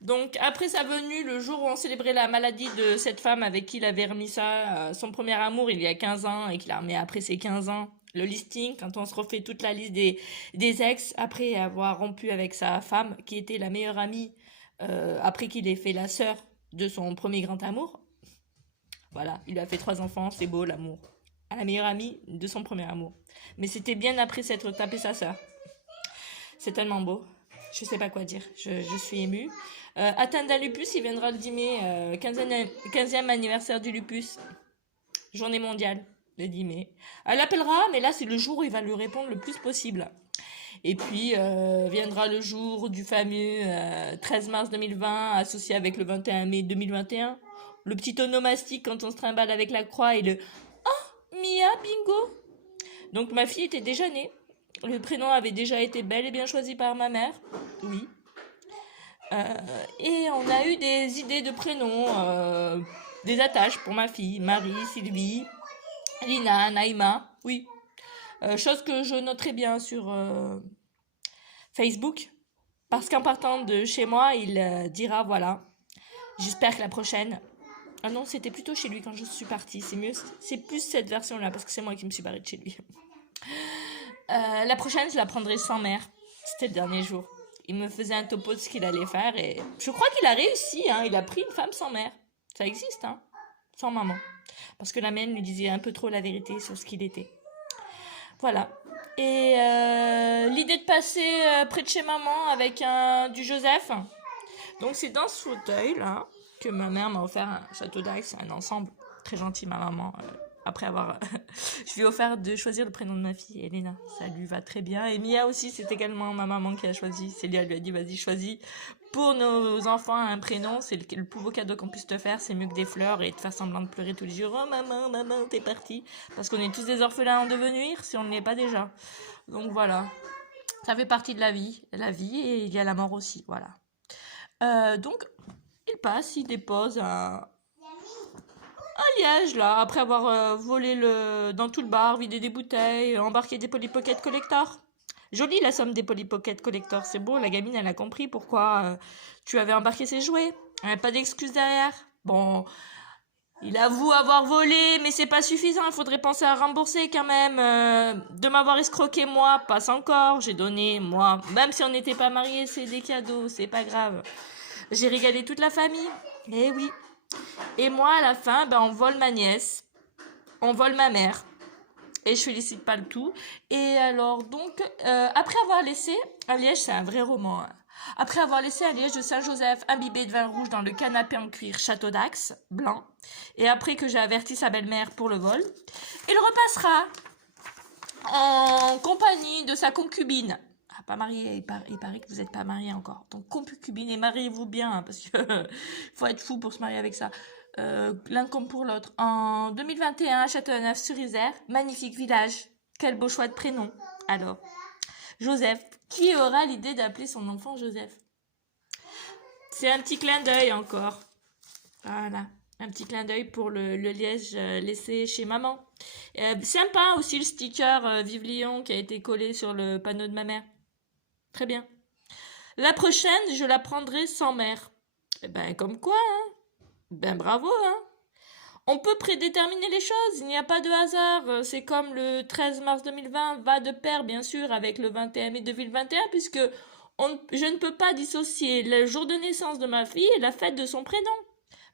Donc, après sa venue, le jour où on célébrait la maladie de cette femme avec qui il avait remis ça, son premier amour, il y a 15 ans, et qu'il a remis après ses 15 ans, le listing, quand on se refait toute la liste des ex, après avoir rompu avec sa femme, qui était la meilleure amie, après qu'il ait fait la sœur de son premier grand amour. Voilà, il a fait 3 enfants, c'est beau l'amour. À la meilleure amie de son premier amour. Mais c'était bien après s'être tapé sa sœur. C'est tellement beau. Je sais pas quoi dire. Je suis émue. Atteint d'un lupus, il viendra le 10 mai, 15e anniversaire du lupus. Journée mondiale, le 10 mai. Elle appellera, mais là, c'est le jour où il va lui répondre le plus possible. Et puis, viendra le jour du fameux 13 mars 2020, associé avec le 21 mai 2021. Le petit onomastique quand on se trimballe avec la croix et le Mia, bingo. Donc, ma fille était déjà née. Le prénom avait déjà été bel et bien choisi par ma mère. Oui. Et on a eu des idées de prénoms, des attaches pour ma fille. Marie, Sylvie, Lina, Naïma. Oui. Chose que je noterai bien sur Facebook. Parce qu'en partant de chez moi, il dira voilà. J'espère que la prochaine. Ah non, c'était plutôt chez lui quand je suis partie. C'est mieux. C'est plus cette version-là parce que c'est moi qui me suis barrée de chez lui. La prochaine, je la prendrai sans mère. C'était le dernier jour. Il me faisait un topo de ce qu'il allait faire et je crois qu'il a réussi. Hein. Il a pris une femme sans mère. Ça existe, hein. Sans maman. Parce que la mienne lui disait un peu trop la vérité sur ce qu'il était. Voilà. Et l'idée de passer près de chez maman avec du Joseph. Donc c'est dans ce fauteuil là que ma mère m'a offert un château d'Aix, un ensemble très gentil ma maman. Après avoir, je lui ai offert de choisir le prénom de ma fille, Elena. Ça lui va très bien. Et Mia aussi, c'est également ma maman qui a choisi. Célia lui a dit vas-y choisis pour nos enfants un prénom. C'est le plus beau cadeau qu'on puisse te faire. C'est mieux que des fleurs et de faire semblant de pleurer tous les jours. Oh maman, maman, t'es partie. Parce qu'on est tous des orphelins en devenir si on ne l'est pas déjà. Donc voilà. Ça fait partie de la vie. La vie et il y a la mort aussi. Voilà. Donc, il passe, il dépose un liège là, après avoir volé dans tout le bar, vidé des bouteilles, embarqué des Polly Pocket Collector. Jolie la somme des Polly Pocket Collector, c'est beau, la gamine elle a compris pourquoi tu avais embarqué ses jouets. Elle n'a pas d'excuse derrière. Bon, il avoue avoir volé, mais c'est pas suffisant, il faudrait penser à rembourser quand même. De m'avoir escroqué moi, passe encore, j'ai donné moi. Même si on n'était pas mariés, c'est des cadeaux, c'est pas grave. J'ai régalé toute la famille. Eh oui. Et moi, à la fin, ben, on vole ma nièce, on vole ma mère. Et je félicite pas le tout. Et alors, donc, après avoir laissé un liège, c'est un vrai roman. Hein. Après avoir laissé un liège de Saint-Joseph imbibé de vin rouge dans le canapé en cuir Château d'Axe, blanc, et après que j'ai averti sa belle-mère pour le vol, il repassera en compagnie de sa concubine. Ah, pas marié, il paraît que vous n'êtes pas marié encore. Donc concubine et mariez-vous bien, hein, parce que faut être fou pour se marier avec ça. L'un comme pour l'autre. En 2021, à Châteauneuf-sur-Isère, magnifique village. Quel beau choix de prénom. Alors, Joseph. Qui aura l'idée d'appeler son enfant Joseph? C'est un petit clin d'œil encore. Voilà. Un petit clin d'œil pour le liège laissé chez maman. Sympa aussi le sticker Vive Lyon qui a été collé sur le panneau de ma mère. Très bien. La prochaine, je la prendrai sans mère. Eh ben, comme quoi, hein. Ben, bravo, hein. On peut prédéterminer les choses, il n'y a pas de hasard. C'est comme le 13 mars 2020 va de pair, bien sûr, avec le 21 mai 2021, puisque je ne peux pas dissocier le jour de naissance de ma fille et la fête de son prénom.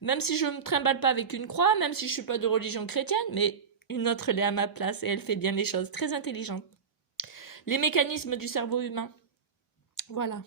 Même si je ne me trimballe pas avec une croix, même si je suis pas de religion chrétienne, mais une autre elle est à ma place et elle fait bien les choses, très intelligente. Les mécanismes du cerveau humain. Voilà.